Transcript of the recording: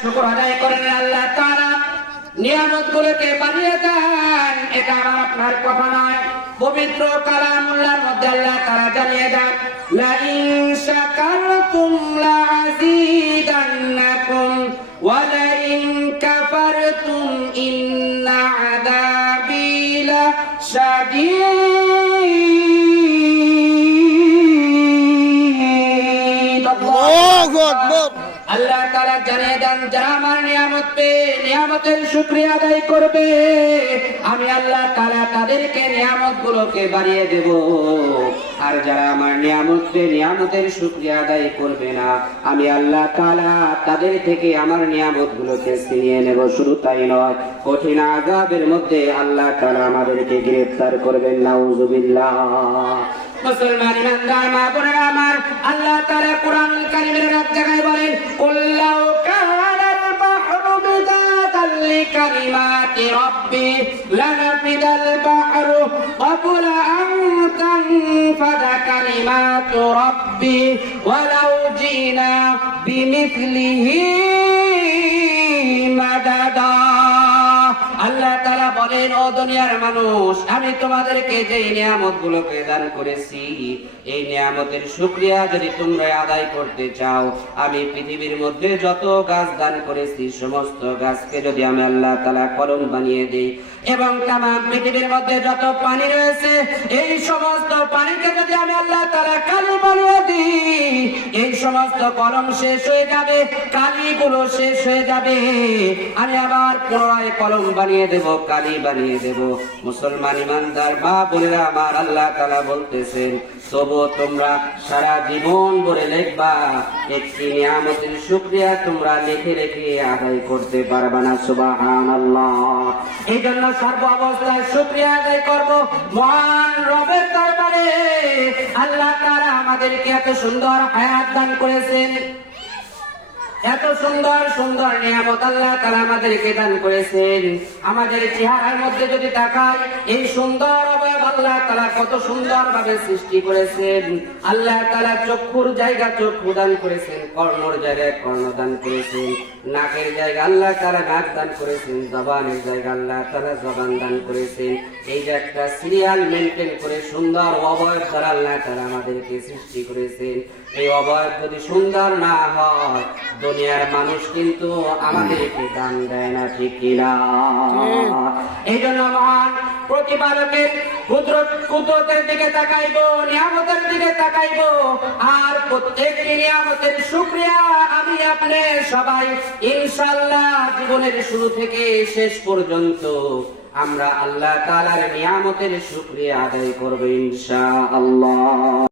শুকর আদায় করেন আল্লাহ তাআলা নিয়ামতগুলোকে বাড়িয়ে দেন। এটা আমার আপনার কথা নয়, পবিত্র কালামুল্লাহর মধ্যে আল্লাহ তাআলা জানিয়ে দেন, লা ইন শাকারতুম লা আযীদান্নাকুম ওয়া লা ইন কাফারতুম ইন্না আযাবি লাশাদীদ। আল্লাহু আকবার। আল্লাহ তাআলা জানিয়ে দেন, যারা আমার নিয়ামতের শুকরিয়া আদায় করবে, আমি আল্লাহ তাআলা তাদেরকে নিয়ামতগুলোকে বাড়িয়ে দেব। আর যারা আমার নিয়ামতের শুকরিয়া আদায় করবে না, আমি আল্লাহ তাআলা তাদের থেকে আমার নিয়ামতগুলোকে ছিনিয়ে নেব। শুধু তাই নয়, কঠিন আযাবের মধ্যে আল্লাহ তাআলা আমাদেরকে গ্রেফতার করবেন। নাউযুবিল্লাহ। মুসলমান ইমানদার মা বোনেরা আমার, আল্লাহ তাআলা কুরআনুল কারীমের এক জায়গায় বলেন, কুল্লাউ কানাল বাহরু বিদাতাল লিকালিমাতি রাব্বি লানাফিদাল বাহরু ক্বাবলা আন তানফাদা কালিমাতু রাব্বি ওয়ালাউ জিনা বিমিথলিহি মাদাদা। আল্লাহ তাআলা বলেন, ও দুনিয়ার মানুষ, আমি তোমাদেরকে যে নিয়ামতগুলোকে দান করেছি, এই নিয়ামতের শুকরিয়া যদি তোমরা আদায় করতে চাও, আমি পৃথিবীর মধ্যে যত গাছ দান করেছি, সমস্ত গাছকে যদি আমি আল্লাহ তাআলা কলম বানিয়ে দেই, এবং তাম পৃথিবীর মধ্যে যত পানি রয়েছে, এই সমস্ত পানিকে যদি আমি আল্লাহ তাআলা কালি বানিয়ে দিই, এই সমস্ত কলম শেষ হয়ে যাবে, কালিগুলো শেষ হয়ে যাবে, আমি আবার পুনরায় কলম বানিয়ে দেব, কালি বানিয়ে দেব। মুসলমান ইমানদার মা বোনেরা আমার, আল্লাহ তাআলা বলতেছেন, তবু তোমরা সারা জীবন ভরে লিখবা, একটি নিয়ামতের শুকরিয়া তোমরা লিখে রেখে আদায় করতে পারবে না। সুবহানাল্লাহ। এই জন্য সর্ব অবস্থায় শুকরিয়া আদায় করব মহান রবের দরবারে। আল্লাহ তাআলা আমাদেরকে এত সুন্দর হায়াত দান করেছেন, এত সুন্দর সুন্দর নিয়ামত আল্লাহ তাআলা আমাদেরকে দান করেছেন। আমাদের চেহারার মধ্যে যদি তাকাই, এই সুন্দর অবয়ব আল্লাহ তাআলা কত সুন্দর ভাবে সৃষ্টি করেছেন। আল্লাহ তাআলা চক্ষুর জায়গা চক্ষু দান করেছেন, কর্ণর জায়গায় কর্ণ দান করেছেন, নাকের জায়গা আল্লাহ তাআলা নাক দান করেছেন, জবানের জায়গা আল্লাহ তাআলা জবান দান করেছেন। এই যে একটা সিরিয়াল মেনটেন করে সুন্দর অবয়ব দ্বারা আল্লাহ তাআলা আমাদেরকে সৃষ্টি করেছেন। এই অবয়ব যদি সুন্দর না হয়, দুনিয়ার মানুষ কিন্তু আমাদেরকে দান দেয় না, ঠিক কিনা? এই জন্য মহান প্রতিপালকের কুদরতের দিকে তাকাইবো, নিয়ামতের দিকে তাকাইবো, আর প্রত্যেকটি নিয়ামতের শুকরিয়া আমি আপনি সবাই ইনশাআল্লাহ জীবনের শুরু থেকে শেষ পর্যন্ত আমরা আল্লাহ তাআলার নিয়ামতের শুকরিয়া আদায় করব ইনশাআল্লাহ।